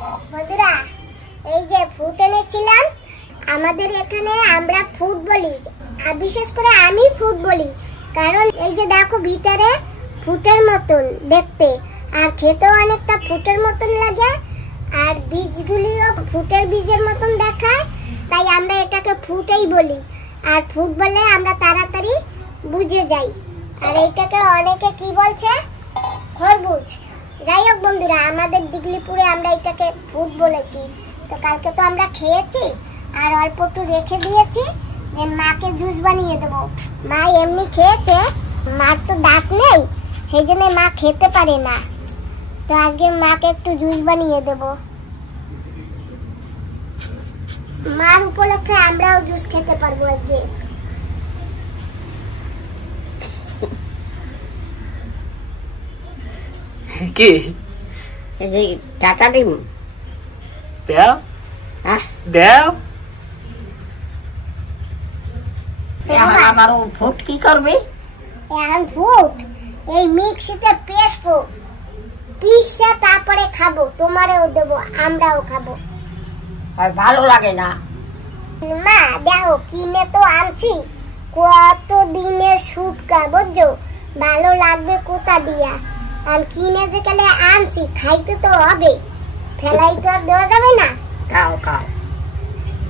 বন্ধুরা এই যে ফুট এনেছিলাম, আমাদের এখানে আমরা ফুট বলি, আর বিশেষ করে আমি ফুট বলি, কারণ এই যে দেখো ভিতরে ফুটের মতন দেখতে, আর খেতেও অনেকটা ফুটের মতন লাগে, আর বীজগুলিও ফুটের বীজের মতন দেখায়, তাই আমরা এটাকে ফুটেই বলি। আর ফুট বলে আমরা তাড়াতাড়ি বুঝে যাই। আর এইটাকে অনেকে কি বলছে, খরবুজ। যাই হোক বন্ধুরা, আমাদের দিগলিপুরে আমরা এটাকে ফুট বলেছি। তো কালকে তো আমরা খেয়েছি, আর অল্প একটু রেখে দিয়েছি, মাকে জুস বানিয়ে দেবো। মা এমনি খেয়েছে, মার তো দাঁত নেই, সেই জন্য মা খেতে পারে না। তো আজকে মাকে একটু জুস বানিয়ে দেবো। মার উপলক্ষে আমরাও জুস খেতে পারবো আজকে। কি এই টাটা ডিম দেও দেও। এখন আবার ফুট কি করবি? এখন ফুট এই মিক্সিতে পেস্টবো, পিষে তারপরে খাবো, তোমারেও দেবো, আমরাও খাবো। আর ভালো লাগে না মা দেখো কিনে তো আনছি, কত দিনের শুটকা বুঝছো, ভালো লাগবে কোথা দিয়া। আর কিনে যে গেলে আনছি, খাইতে তো হবে, ফেলাই তো আর দেওয়া যাবে না। খাও খাও।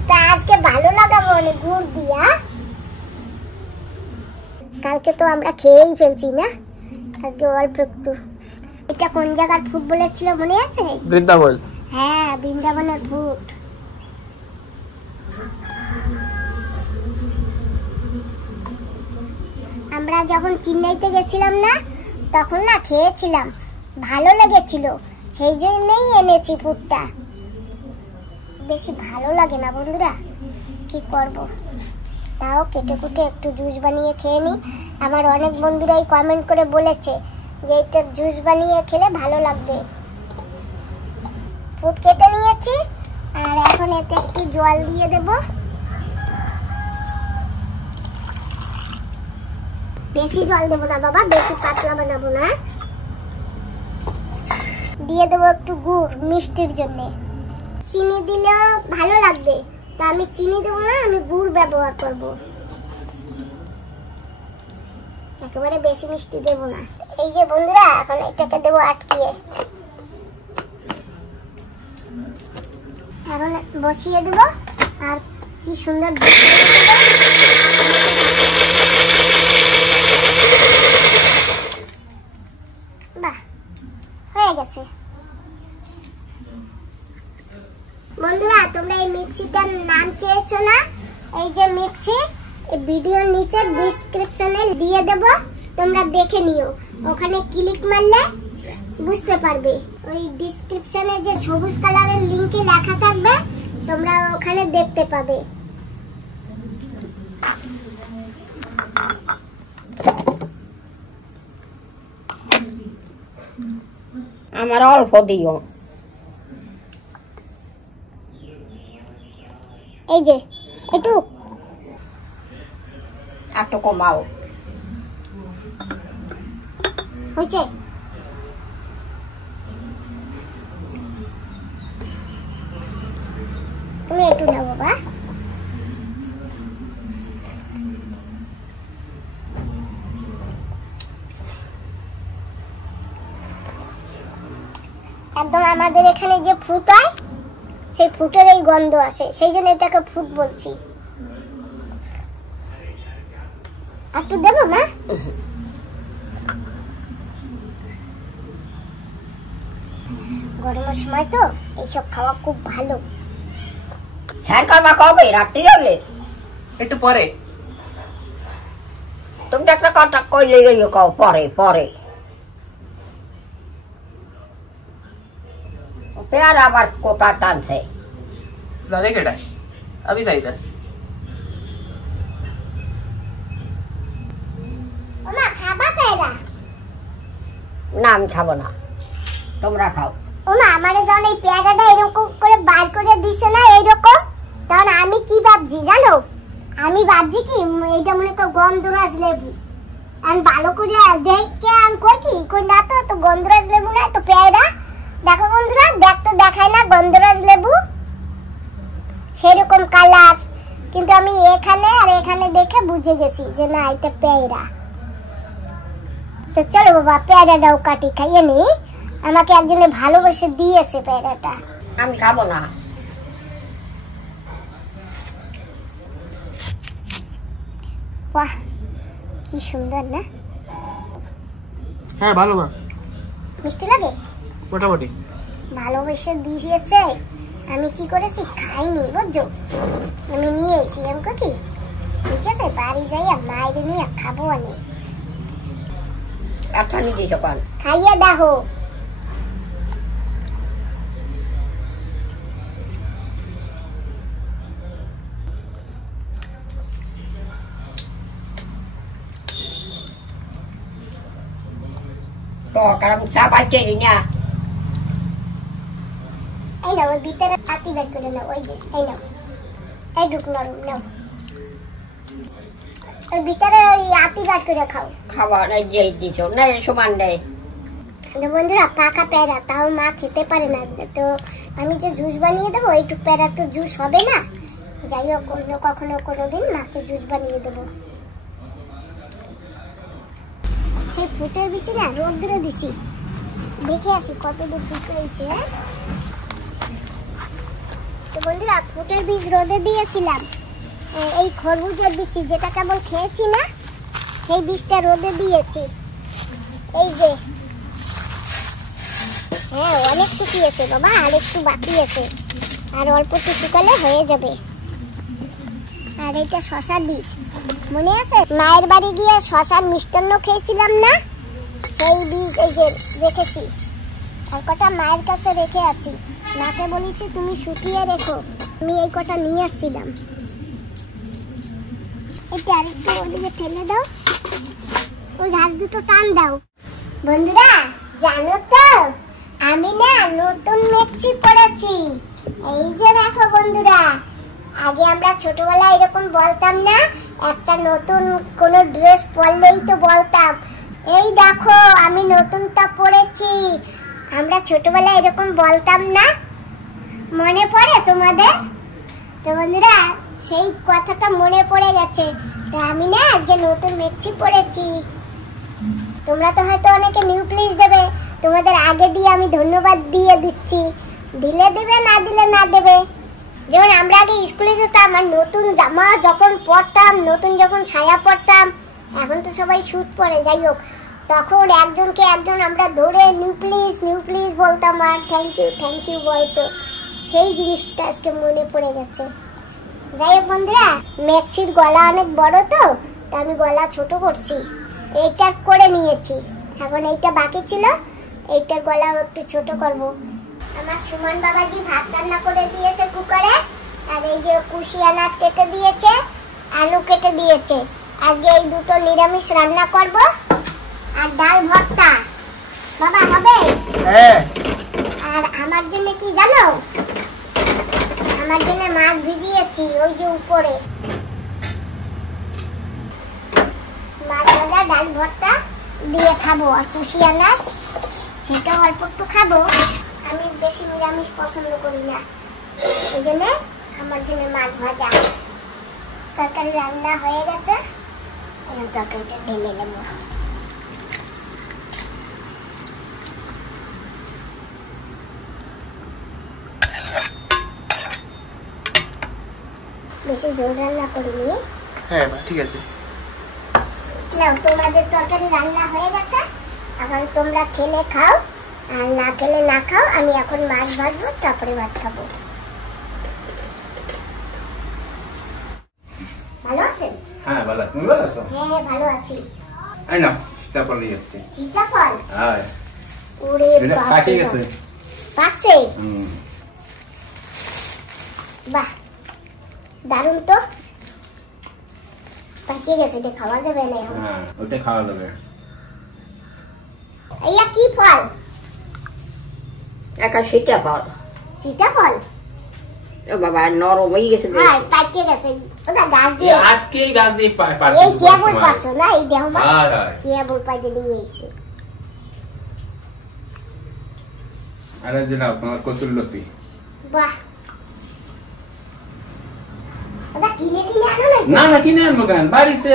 তা আজকে ভালো লাগাবো অনেক গুড় দিয়া। কালকে তো আমরা খেয়েই ফেলছি না, আজকে অল্প একটু। এটা কোন জায়গার ফুট বলেছিল মনে আছে? বৃন্দাবন। হ্যাঁ, বৃন্দাবনের ফুট। আমরা যখন চেন্নাইতে গেছিলাম না, তখন না খেয়েছিলাম, ভালো লেগেছিল, সেই জন্যই এনেছি ফুটটা। বেশি ভালো লাগে না বন্ধুরা, কি করব, তাও কেটে কুটে একটু জুস বানিয়ে খেয়ে নি। আমার অনেক বন্ধুরাই কমেন্ট করে বলেছে যে এটা জুস বানিয়ে খেলে ভালো লাগবে। ফুট কেটে নিয়েছি, আর এখন এতে একটু জল দিয়ে দেব। বেশি জল দেবো না বাবা, বেশি পাতলা বানাবো না। দিয়ে দেবো একটু গুড় মিষ্টির জন্য। চিনি দিলেও ভালো লাগবে, তা আমি চিনি দেবো না, আমি গুড় ব্যবহার করব। একেবারে বেশি মিষ্টি দেবো না। এই যে বন্ধুরা, এখন এটাকে দেবো আটকিয়ে। এখন বসিয়ে দেবো, আর কি সুন্দর বাহ, হয়ে গেছে। বন্ধুরা তোমরা এই মিক্সিটার নাম চেয়েছো না, এই যে মিক্সি, এই ভিডিওর নিচে ডেসক্রিপশনে দিয়ে দেব, তোমরা দেখে নিও। ওখানে ক্লিক মারলে বুঝতে পারবে। ওই ডেসক্রিপশনে যে সবুজ কালারের লিংকে লেখা থাকবে, তোমরা ওখানে দেখতে পাবে। আমার অল্প দিও। এই যে একটু একটু কমাও। হয়েছে? তুমি একটু নাও বাবা। একদম আমাদের এখানে যে ফুট হয়, সেই ফুটের এই গন্ধ আসে, সেই জন্য এটাকে ফুট বলছি। একটু দেবো মা? গরমের সময় তো এইসব খাওয়া খুব ভালো। স্যার করবা কবে? রাত্রি হলে? একটু পরে। তুমি একটা কথা কইলে কও পরে পরে। পেয়ার আবার কোথা টানছে? যাবে কেটা? আমি যাইতাস। ওমা খাবা পেয়ারা? না আমি খাবো না, তোমরা খাও। ওমা আমারে যখন এই পেয়ারাটা এরকম করে বার করে দিছে না এইরকম, তখন আমি কি ভাবছি জানো? আমি ভাবছি কি এইটা মনে করো গন্ধরাজ লেবু। আমি ভালো করে দেখে কই কি কই না, তো গন্ধরাজ লেবু না, তো পেয়ারা। দেখো বন্ধুরা, দেখতে দেখায় না গন্ধ দেখে বুঝে গেছি যে না এটা পেয়ারা। তো চলো বাবা পেয়ারাটাও কাটি খাইয়ে নি। আমাকে একজনে ভালোবেসে দিয়েছে পেয়ারাটা। আমি খাবো না। বাহ কি সুন্দর না? হ্যাঁ ভালো মা। মিষ্টি লাগে? মোটামুটি। ভালোবেসে দিয়েছে, আমি কি করেছি খাইনি বুঝছো, আমি নিয়ে এসেছিলাম কি। ঠিক আছে বাড়ি যাই মায়ের নিয়ে খাবো আমি। আচ্ছা নিয়ে সকাল খাইয়ে দেখো। তো কারণ চা পাচ্ছে না। এই নাও ওই ভিতরে আতি বের করে নাও, ওই যে এই নাও, এই ঢুক নরম নাও, ওই ভিতরে ওই আতি বের করে খাও। খাবার নাই যে দিছ না সমান নেই। বন্ধুরা পাকা পেয়ারা তাও মা খেতে পারে না, তো আমি যে জুস বানিয়ে দেবো এইটুক পেয়ারা তো জুস হবে না। যাই হোক অন্য কখনো কোনোদিন মাকে জুস বানিয়ে দেবো। সেই ফুটের বিচি না রোদ্রে দিছি, দেখে আসি কত দূর ফুট হয়েছে। তো বন্ধুরা ফুটের বীজ রোদে দিয়েছিলাম, এই খরবুজের বিচি যেটা কেবল খেয়েছি না সেই বীজটা রোদে দিয়েছি। এই যে হ্যাঁ অনেক শুকিয়েছে বাবা, আর একটু বাকি আছে, আর অল্প একটু শুকালে হয়ে যাবে। আর এটা শশার বীজ, মনে আছে মায়ের বাড়ি গিয়ে শশার মিষ্টান্ন খেয়েছিলাম না, সেই বীজ এই যে রেখেছি। আর কটা মায়ের কাছে রেখে আসি, মাকে বলেছি তুমি শুকিয়ে রেখো, আমি এই কটা নিয়ে আসছিলাম। এটা আরেকটু ওদিকে ঠেলে দাও, ওই ঘাস দুটো টান দাও। বন্ধুরা জানো তো আমি না নতুন মেক্সি পরেছি, এই যে দেখো বন্ধুরা। আগে আমরা ছোটবেলায় এরকম বলতাম না, একটা নতুন কোন ড্রেস পরলেই তো বলতাম এই দেখো আমি নতুনটা পরেছি। আমরা ছোটবেলায় এরকম বলতাম না, মনে পড়ে তোমাদের? তো বন্ধুরা সেই কথাটা মনে পড়ে গেছে, তো আমি না আজকে নতুন মেক্সি পরেছি। তোমরা তো হয়তো অনেকে নিউ প্লিজ দেবে, তোমাদের আগে দিয়ে আমি ধন্যবাদ দিয়ে দিচ্ছি, দিলে দেবে না দিলে না দেবে। যেমন আমরা আগে স্কুলে যেতাম আর নতুন জামা যখন পরতাম, নতুন যখন ছায়া পরতাম, এখন তো সবাই স্যুট পরে, যাই হোক তখন একজনকে একজন আমরা ধরে নিউ প্লিজ বলতাম আর থ্যাংক ইউ বলতো, সেই জিনিসটা আজকে মনে পড়ে গেছে। যাই হোক বন্ধুরা মেক্সির গলা অনেক বড় তো আমি গলা ছোট করছি, এইটা করে নিয়েছি, এখন এইটা বাকি ছিল, এইটার গলা একটু ছোট করব। আমার সুমন বাবাজি ভাত রান্না করে দিয়েছে কুকারে, আর এই যে কুশি আনাজ কেটে দিয়েছে, আলু কেটে দিয়েছে। আজকে এই দুটো নিরামিষ রান্না করব, আর ডাল ভর্তা। বাবা হবে? হ্যাঁ। আর আমার জন্য কি জানো, আমার জন্য মাছ ভিজিয়েছি ওই যে উপরে, মাছ ভাজা ডাল ভর্তা দিয়ে খাবো, আর কুশি আনাজ সেটা অল্প একটু খাবো, আমি বেশি নিরামিষ পছন্দ করি না, ওই জন্য আমার জন্য মাছ ভাজা। তরকারি রান্না হয়ে গেছে, এখন তরকারিটা ঢেলে নেব। বেশি ঝোল রান্না করিনি। হ্যাঁ ঠিক আছে। নাও তোমাদের তরকারি রান্না হয়ে গেছে, এখন তোমরা খেলে খাও আর না খেলে না খাও, আমি এখন মাছ ভাজবো তারপরে ভাত খাবো। ভালো আছেন? হ্যাঁ ভালো, তুমি ভালো আছো? হ্যাঁ ভালো আছি। এই না সীতাফল নিয়ে যাচ্ছে। সীতাফল? হ্যাঁ। ওরে এটা পাকে গেছে। পাকছে? বাহ দারুণ তো, পাকে গেছে, এটা খাওয়া যাবে না এখন? হ্যাঁ ওটা খাওয়া যাবে। এইয়া কি ফল? একা সীতাফল। সীতাফল? ও বাবা নরম হয়ে গেছে। হ্যাঁ পাকে গেছে, ওটা গাছ দিয়ে আজকেই গাছ দিয়ে পাকে। এই কেবল পারছো না, এই দেখো মা, হ্যাঁ হ্যাঁ কেবল পাইতে দিয়ে এসে। আরে যে নাও তোমার কচুরলতি। বাহ ওটা কিনে টিনে আনো নাকি? না না কিনে আনবো কেন, বাড়িতে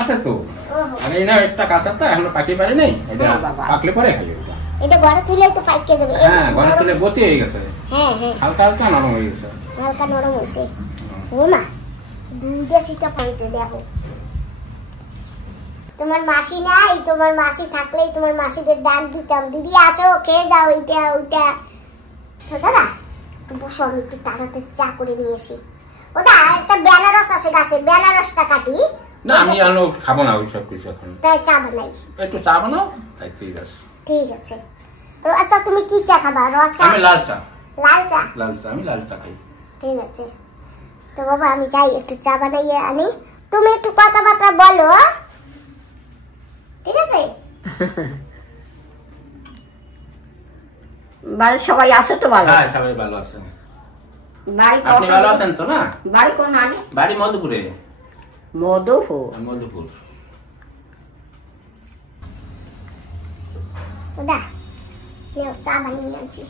আছে তো। ওহো। আর এই না একটা কাঁচা তো এখনো পাকি পারি নাই, এটা হ্যাঁ, বাবা। পাকলে পরে খাই ওটা। এটা ঘরে তুলে তো পাইকে যাবে। হ্যাঁ ঘরে তুলে বতি হয়ে গেছে, হ্যাঁ হ্যাঁ হালকা হালকা নরম হয়ে গেছে। হালকা নরম হয়েছে। ও মা, দুধে শীতা পড়েছে দেখো। তোমার মাসি নাই, তোমার মাসি থাকলেই তোমার মাসিদের ডাক দিতাম, দিদি আসো খেয়ে যাও এটা ওইটা। তো দাদা বসো, আমি একটু তাড়াতাড়ি চা করে নিয়ে আসি। ও দা একটা বেনারস আছে গাছে, বেনারসটা কাটি। না আমি আনো খাবো না ওই সব কিছু এখন, তাই চা বানাই। একটু চা বানাও তাই ঠিক আছে। ঠিক আছে। তো আচ্ছা তুমি কি চা খাবা? রস চা? আমি লাল চা। লাল চা? লাল চা, আমি লাল চা খাই। ঠিক আছে। তো বাবা আমি যাই একটু চা বানাইয়ে আনি, তুমি একটু কথাবার্তা বলো, ঠিক আছে? বাড়ির সবাই আছে তো ভালো? হ্যাঁ সবাই ভালো আছে। বাড়ি আপনি ভালো আছেন তো? না বাড়ি কোন আনে? বাড়ি মধুপুরে। মধুপুর? মধুপুর। ওদা নেও চা বানিয়ে আনছি,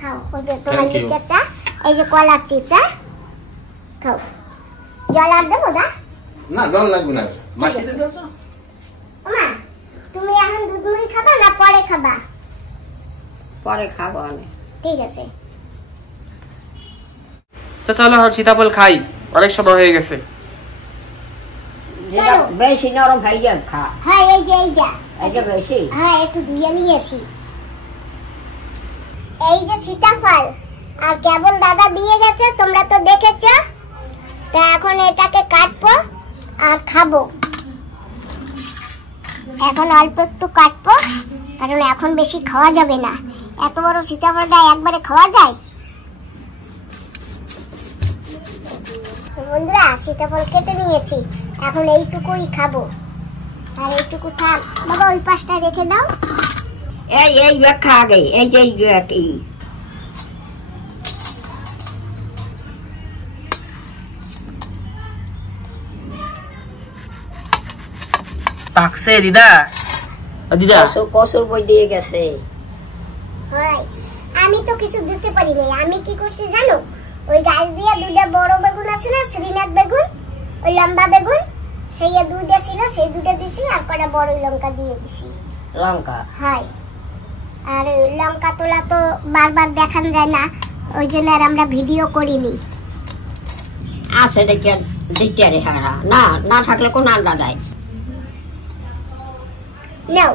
খাও। ওই যে তোমার Thank you. লিখতে চা, এই যে কলার চিপস, হ্যাঁ খাও। জল আর দেবো দা? না জল লাগবে না, মাসি আছে। দেবে তো। ওমা তুমি এখন দুধ মুড়ি খাবা না পরে খাবা? পরে খাবো আমি। ঠিক আছে। তো চলো এখন সীতাফল খাই, অনেক সময় হয়ে গেছে। যেটা বেশি নরম হয়ে যাক খা। হ্যাঁ এই যে এইটা, এটা বেশি? হ্যাঁ একটু ধুয়ে নিয়ে আসি। এই যে সীতাফল, আর কেবল দাদা দিয়ে গেছে, তোমরা তো দেখেছো। তা এখন এটাকে কাটবো আর খাবো। এখন অল্প একটু কাটবো, কারণ এখন বেশি খাওয়া যাবে না। এত বড় সীতাফলটা একবারে খাওয়া যায়? তো বন্ধুরা সীতাফল কেটে নিয়েছি, এখন এইটুকুই খাবো। আর এইটুকু থাক, বাবা ওই পাশটা রেখে দাও। এই ব্যাগ খা আগে, এই যে এই পাকছে দিদা? দিদা কসুর বই দিয়ে গেছে। হয়, আমি তো কিছু দিতে পারি নাই। আমি কি করছি জানো? ওই গাছ দিয়ে দুটো বড় বেগুন আছে না, শ্রীনাথ বেগুন, ওই লম্বা বেগুন, সেই দুইটা ছিল, সেই দুটো দিছি, আর কটা বড় লঙ্কা দিয়ে দিছি। লঙ্কা? হয়। আর ওই লঙ্কা তোলা তো বারবার দেখানো যায় না, ওই জন্য আর আমরা ভিডিও করিনি। আছে দেখে দিতে রে হারা, না না থাকলে কোন আন্ডা দেয়? নাও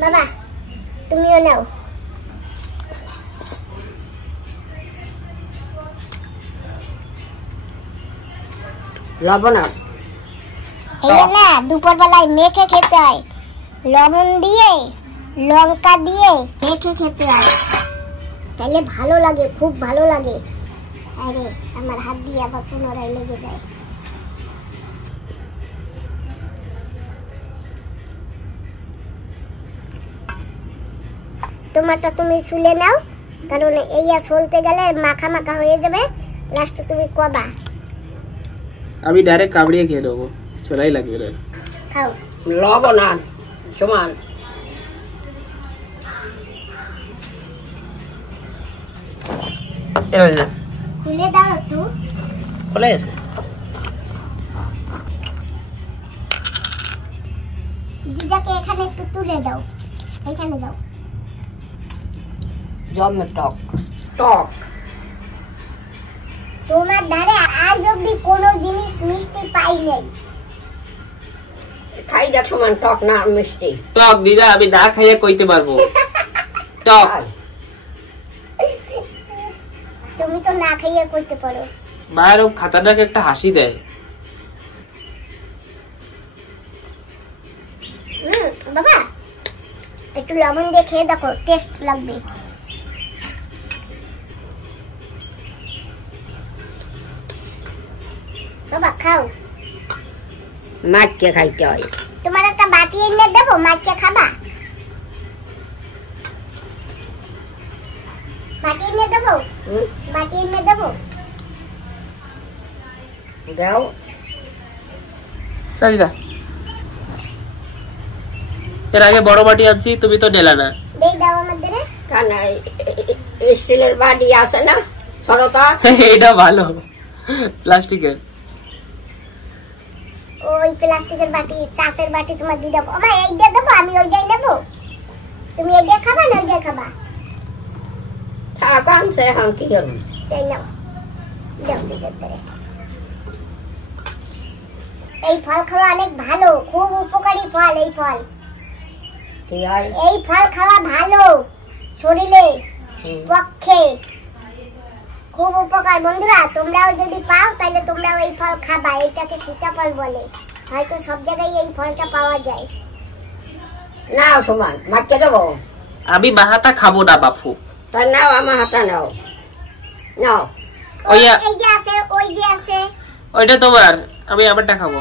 বাবা, তুমিও নাও। লবণ? এই না দুপুর বেলায় মেখে খেতে হয়, লবণ দিয়ে লঙ্কা দিয়ে মেখে খেতে হয়, তাহলে ভালো লাগে, খুব ভালো লাগে। আরে আমার হাত দিয়ে আবার পুনরায় লেগে যায়। তোমারটা তুমি শুলে নাও, কারণ এইয়া চলতে গেলে মাখা মাখা হয়ে যাবে, লাস্টে তুমি কবা। আমি ডাইরেক্ট কামড়িয়ে খেয়ে দেবো, চলাই লাগবে না। খাও। লবণ আন সমান। খুলে দাও একটু। খুলে গেছে? দিদাকে এখানে একটু তুলে দাও, এখানে দাও। জমে টক টক। তোমার ধারে আজ অব্দি কোনো জিনিস মিষ্টি পাই নাই। খাই দেখ সমান টক না মিষ্টি? টক দিদা, আমি না খাইয়ে কইতে পারবো। টক। তুমি তো না খাইয়ে কইতে পারো। মায়ের খাতাটাকে একটা হাসি দেয়। বাবা একটু লবণ দিয়ে খেয়ে দেখো, টেস্ট লাগবে। বাবা খাও। মাছকে খাইতে হয়। তোমার একটা বাটি এনে দেবো, মাছকে খাবা? বাটি এনে দেবো, বাটি এনে দেবো। দাও দিদা, এর আগে বড় বাটি আনছি, তুমি তো নেলা না। দেই দাও আমাদের, এখানে স্টিলের বাটি আছে না সরতা, এটা ভালো প্লাস্টিকের। ওই প্লাস্টিকের বাটি, চাচের বাটি তোমার দিয়ে দেবো। আমার এইটা দেবো, আমি ওইটাই নেবো। তুমি এইটা খাবা না ওইটা খাবা? থাক আনছে এখন কি করবো। তাই নাও, দাও দিকে ধরে। এই ফল খাওয়া অনেক ভালো, খুব উপকারী ফল এই ফল। কি হয়? এই ফল খাওয়া ভালো শরীরে পক্ষে, খুব উপকার। বন্ধুরা তোমরাও যদি পাও তাহলে তোমরাও এই ফল খাবা। এটাকে সীতাফল বলে, হয়তো সব জায়গায় এই ফলটা পাওয়া যায়। নাও সমান মাকে দেবো। আমি বাহাতা খাবো না বাপু। তা নাও আমার হাতে নাও, নাও। ওই এই যে আছে, ওই যে আছে। ওইটা তোমার, আমি আমারটা খাবো।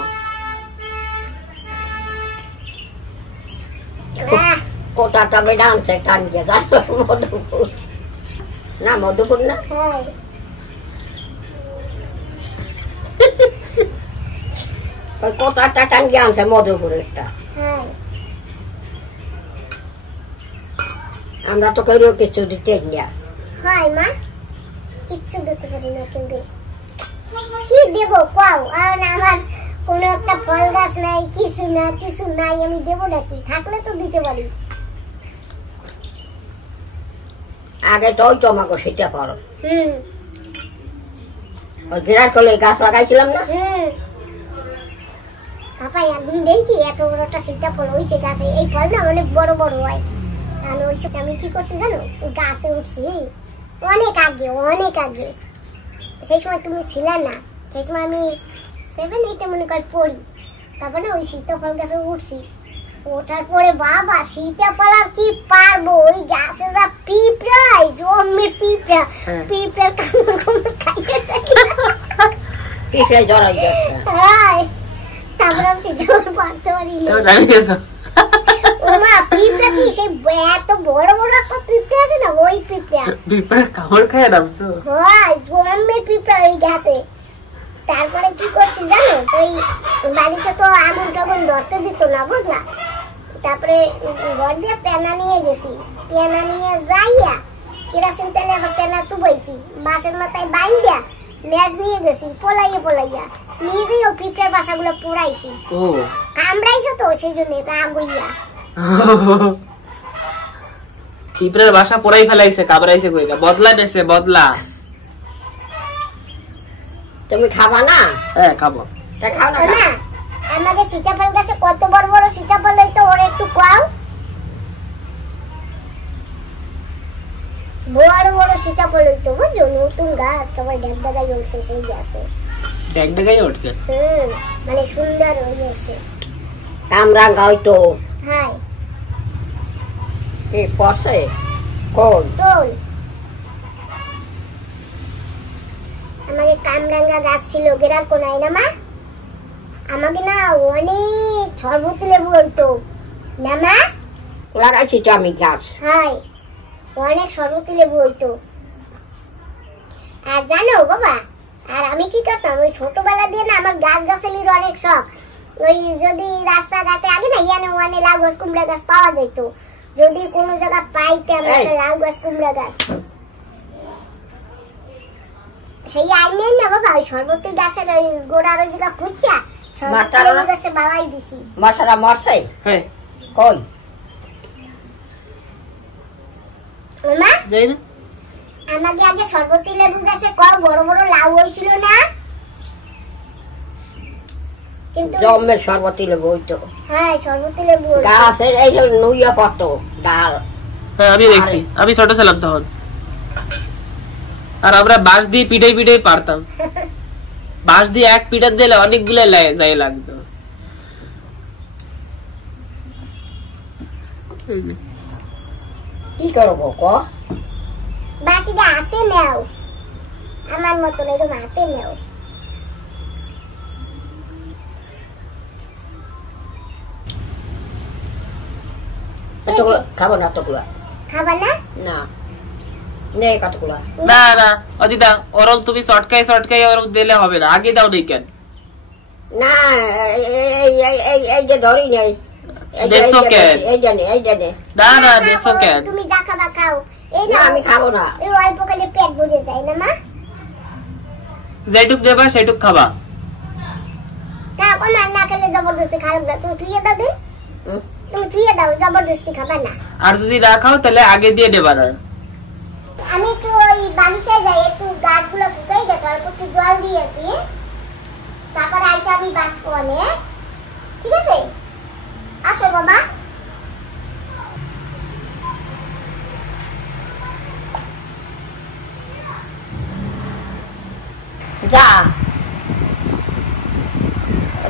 আহ, কোটাটা বেড়া আনছে টান গিয়ে মধুপুর না, মধুপুর না, হ্যাঁ। ওই কোটাটা টান গিয়ে আনছে মধুপুরেরটা। হ্যাঁ, আমরা তো কেউ কিছু দিতে গিয়া হয় মা, কিচ্ছু দিতে পারি না। কিন্তু কি দেবো কও? আর আমার কোনো একটা ফল গাছ নাই, কিছু না, কিছু নাই, আমি দেবো নাকি? থাকলে তো দিতে পারি। আগে তো ওই তো আমাকে সেটা করো। হুম ওই বিরাট করলে গাছ লাগাইছিলাম না, হুম। পাপা একদিন দেখি এত বড় একটা সীতাফল হয়েছে গাছে। এই ফল না অনেক বড় বড় হয়। আর ওই সাথে আমি কি করছি জানো? গাছে উঠছি অনেক আগে, অনেক আগে। সেই সময় তুমি ছিলে না, সেই সময় আমি 7, 8 মনে কর পড়ি। তারপর না ওই সীতাফল গাছে উঠছি। ওঠার পরে বাবা সীতাফল আর কি পারবো, ওই গাছে যা পিঁপড়াই, জমে পিঁপড়া, পিঁপড়ার কামড় কামড় খাইয়ে পিছলে জড়াই যাচ্ছে। হায়, তারপর আমি সীতাফল পারতে পারি না। ওমা পিঁপড়া কি সেই এত বড় বড় একটা পিঁপড়া আছে না, ওই পিঁপড়া। পিঁপড়া কামড় খায় নামছো? হয় জমে পিঁপড়া ওই গাছে। তারপরে কি করছি জানো? ওই বাড়িতে তো আগুন টাগুন ধরতে দিত না, বুঝলা? তারপরে ঘর দিয়ে পেনা নিয়ে গেছি। পেনা নিয়ে যাইয়া কেরাসিন তেলে আবার পেনা চুবাইছি, বাঁশের মাথায় বাইন্দা ম্যাচ নিয়ে গেছি। পলাইয়া পলাইয়া নিয়ে যাই ও পিঁপড়ার বাসাগুলো পোড়াইছি। ও কামড়াইছে তো সেই জন্য রাগ হইয়া। পিঁপড়ার বাসা পড়াই ফেলাইছে, কামড়াইছে কইলা। বদলা নেছে, বদলা। তুমি খাবা না? হ্যাঁ খাবো। তা খাও না। না আমাদের সীতাফল গাছে কত বড় বড় সীতাফল হইতো, ওর একটু কম। বড় বড় সীতাফল হইতো, বুঝছো? নতুন গাছ, সবাই ডেগডেগাই উঠছে সেই গাছে। ডেগডেগাই উঠছে? মানে সুন্দর হয়ে উঠছে। কামরাঙ্গা হইতো। হ্যাঁ এই পড়ছে কোন? তোল। আমাদের কামরাঙ্গা গাছ ছিল গেরার কোনায় না মা? আমাকে না অনেক শরবতি লেবু হইতো না মা? লাগাইছি তো আমি গাছ। হ্যাঁ অনেক শরবতি লেবু হইতো। আর জানো বাবা, আর আমি কি করতাম, ওই ছোটবেলা দিয়ে না আমার গাছ গাছালির অনেক শখ। ওই যদি রাস্তাঘাটে আগে না ইয়ানে ওয়ানে লাউ গাছ কুমড়া গাছ পাওয়া যেত, যদি কোনো জায়গা পাইতাম একটা লাউ গাছ কুমড়া গাছ, সেই আইনে না বাবা ওই শরবতি গাছের ওই গোড়ার ওই জায়গা খুঁজছা শরবতি লেবু গাছে বাবাই দিছি। বাসাটা মরছে? হ্যাঁ। কোন? মা যাই না, আমাদের আগে শরবতি লেবু গাছে কত বড় বড় লাউ হয়েছিল না? কিন্তু জমের শরবতি লেবু হইতো। হ্যাঁ শরবতি লেবু গাছের এই যে নুইয়া পড়তো ডাল। হ্যাঁ আমি দেখছি, আমি ছোট ছিলাম তখন। আর আমরা বাঁশ দিয়ে পিটাই পিটাই পারতাম। বাঁশ দিয়ে এক পিটা দিলে অনেকগুলো যাই লাগতো। কি করবো ক? বাটিটা হাতে নাও, আমার মতন এরকম হাতে নাও। খাবো না এতগুলা। খাবা না? না নেই কতগুলা। না না অদিতা, ওরম তুমি শর্টকাই শর্টকাই ওরম দিলে হবে না, আগে দাও নেই কেন? না এই যে ধরি নেই। দেশো কেন? এই জানে না না দেশো কেন? তুমি যা খাবা খাও, এই না না আমি খাবো না। এই অল্প খেলে পেট ভরে যায় না মা? যেটুক দেবা সেটুক খাবা। না কোন না খেলে জবরদস্তি খারাপ না, তুমি থুয়ে দাও দিন, তুমি থুয়ে দাও, জবরদস্তি খাবা না। আর যদি না খাও তাহলে আগে দিয়ে দেবা না। আমি একটু ওই বাগিচায় যাই, একটু গাছগুলো শুকাই গেছে, অল্প একটু জল দিয়েছি, তারপরে আইসা আমি বাঁচবো অনেক, ঠিক আছে? আসো বাবা। যা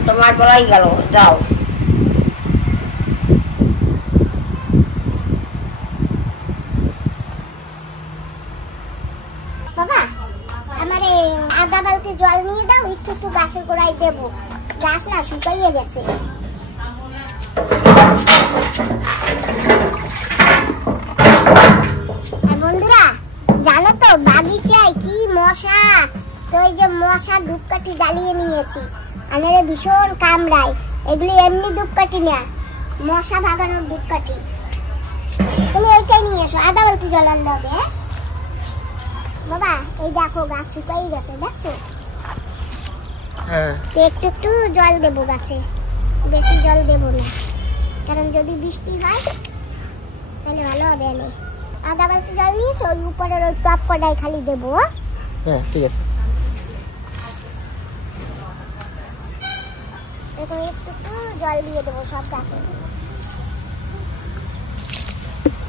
তোমার পলাই গেল, যাও। বাবা আমার এই আধা বালতি জল নিয়ে দাও, একটু একটু গাছের গোড়ায় দেবো, গাছ না শুকাইয়ে গেছে। আর বন্ধুরা জানো তো বাগিচায় কি মশা, তো এই যে মশা ধূপকাঠি জ্বালিয়ে নিয়েছি, আমারে ভীষণ কামড়ায়, এগুলি এমনি ধূপকাঠি না, মশা ভাগানোর ধূপকাঠি। তুমি ওইটাই নিয়ে এসো, আধা বালতি জল আনলে হবে। বাবা এই দেখো গাছ শুকাই গেছে, দেখছো? হ্যাঁ একটু একটু জল দেবো গাছে, বেশি জল দেবো না, কারণ যদি বৃষ্টি হয় তাহলে ভালো হবে না। আধা বালতি জল নিয়েছো, ওই উপরের ওই টপ কটাই খালি দেবো। হ্যাঁ ঠিক আছে। এখন একটু একটু জল দিয়ে দেবো সব গাছে,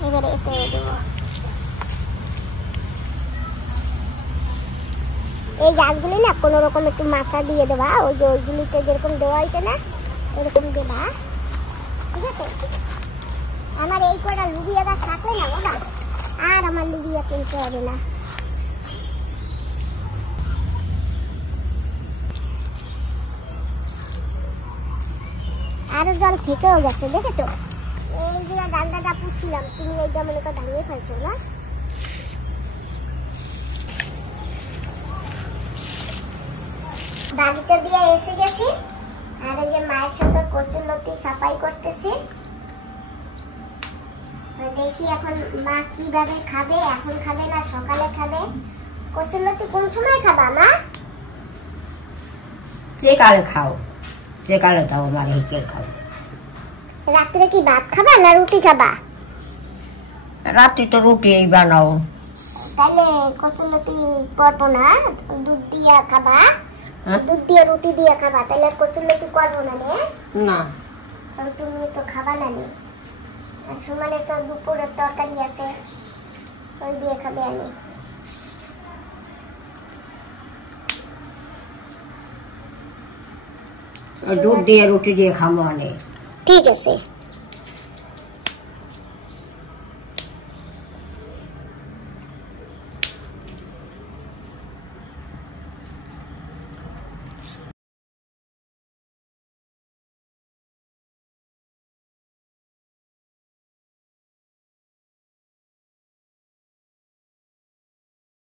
এবারে এতেও দেবো। এই গাছগুলি না কোনো রকম একটু মাচা দিয়ে দেবা, ওই যে ওইগুলিতে যেরকম দেওয়া হয়েছে না ওরকম দেবা, ঠিক আছে? আমার এই কটা লুবিয়া গাছ থাকলে না বাবা আর আমার লুবিয়া কিনতে হবে না। আরো জল থেকেও গেছে, দেখেছো? এই যে ডান্ডাটা পুষছিলাম, তুমি এইটা মনে করে ভাঙিয়ে ফেলছো না? বাগিচা দিয়ে এসে গেছি, আর এই যে মায়ের সঙ্গে কচুরলতি সাফাই করতেছি। দেখি এখন মা কিভাবে খাবে, এখন খাবে না সকালে খাবে? কচুরলতি কোন সময় খাবা মা? সেকালে খাও, সেকালে দাও আমার হিকে খাও। রাত্রে কি ভাত খাবা না রুটি খাবা? রাত্রি তো রুটি এই বানাও। তাহলে কচুরলতি করবো না, দুধ দিয়ে খাবা, হ্যাঁ? দুধ দিয়ে রুটি দিয়ে খাবা, তাহলে আর কচুরলতি করবো না রে। না তখন তুমি তো খাবা না রে, আর সুমানে তো দুপুরের তরকারি আছে, ওই দিয়ে খাবে। আমি দুধ দিয়ে রুটি দিয়ে খাবো অনেক। ঠিক আছে।